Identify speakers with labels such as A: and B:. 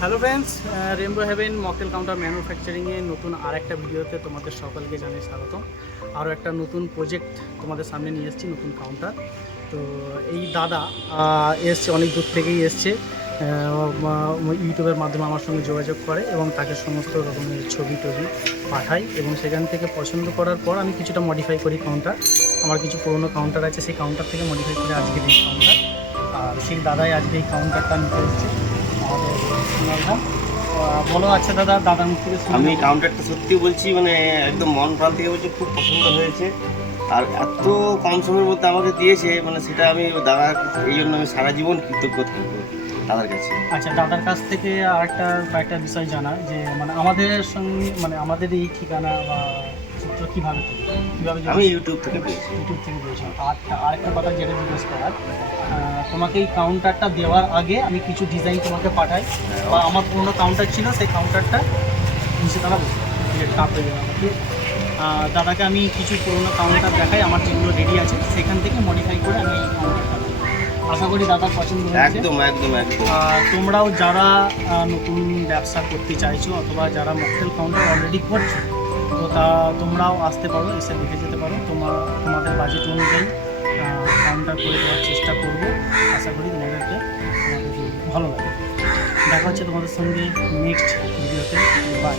A: Hello friends rainbow heaven mocktail counter ম্যানুফ্যাকচারিংয়ে নতুন আর একটা ভিডিওতে তোমাদের সকলকে জানাই স্বাগতম। আরও একটা নতুন প্রজেক্ট তোমাদের সামনে নিয়ে এসেছি, নতুন কাউন্টার তো এই দাদা এসছে, অনেক দূর থেকেই এসছে। ইউটিউবের মাধ্যমে আমার সঙ্গে যোগাযোগ করে এবং তাকে সমস্ত রকমের ছবি টবি পাঠাই এবং সেখান থেকে পছন্দ করার পর আমি কিছুটা মডিফাই করি কাউন্টার আমার কিছু পুরনো কাউন্টার আছে, সেই কাউন্টার থেকে মডিফাই করে আজকে এই কাউন্টার আর সেই দাদাই আজকে এই কাউন্টারটা নিতে এসছে। সোনালদা। বলো আচ্ছা দাদা দাদার মুখ থেকে
B: আমি। কাউন্টারটা সত্যি বলছি মানে একদম মন প্রাণ থেকে বলছি খুব পছন্দ হয়েছে আর এত কম সময়ের মধ্যে আমাকে দিয়েছে মানে সেটা আমি দাদা এই জন্য আমি সারা জীবন কৃতজ্ঞ থাকব দাদার কাছে
A: আচ্ছা দাদার কাছ থেকে আরেকটা কয়েকটা বিষয় জানা যে মানে আমাদের সঙ্গে মানে আমাদের এই ঠিকানা বা চিত্র কীভাবে কীভাবে
B: আমি ইউটিউব থেকে পেয়েছি
A: ইউটিউব থেকে পেয়েছি আর আরেকটা কথা যেটা জিজ্ঞেস করার তোমাকে এই কাউন্টারটা দেওয়ার আগে আমি কিছু ডিজাইন তোমাকে পাঠাই। বা আমার পুরোনো কাউন্টার ছিল সেই কাউন্টারটা নিচে তারা বসে কাপ যাবে আমার, ঠিক? দাদাকে আমি কিছু পুরোনো কাউন্টার দেখাই আমার যেগুলো রেডি আছে সেখান থেকে মডিফাই করে আমি এই কাউন্টারটা আশা করি দাদার পছন্দ
B: একদম একদম একদম।
A: আর তোমরাও যারা নতুন ব্যবসা করতে চাইছো অথবা যারা মকটেল কাউন্টার অলরেডি করছ তো তা তোমরাও আসতে পারো এসে দেখে যেতে পারো। তোমার তোমাদের বাজেট অনুযায়ী কাউন্টার করে আশা করি তোমাদেরকে ভালো লাগে। দেখা হচ্ছে তোমাদের সঙ্গে নেক্সট ভিডিওতে বাই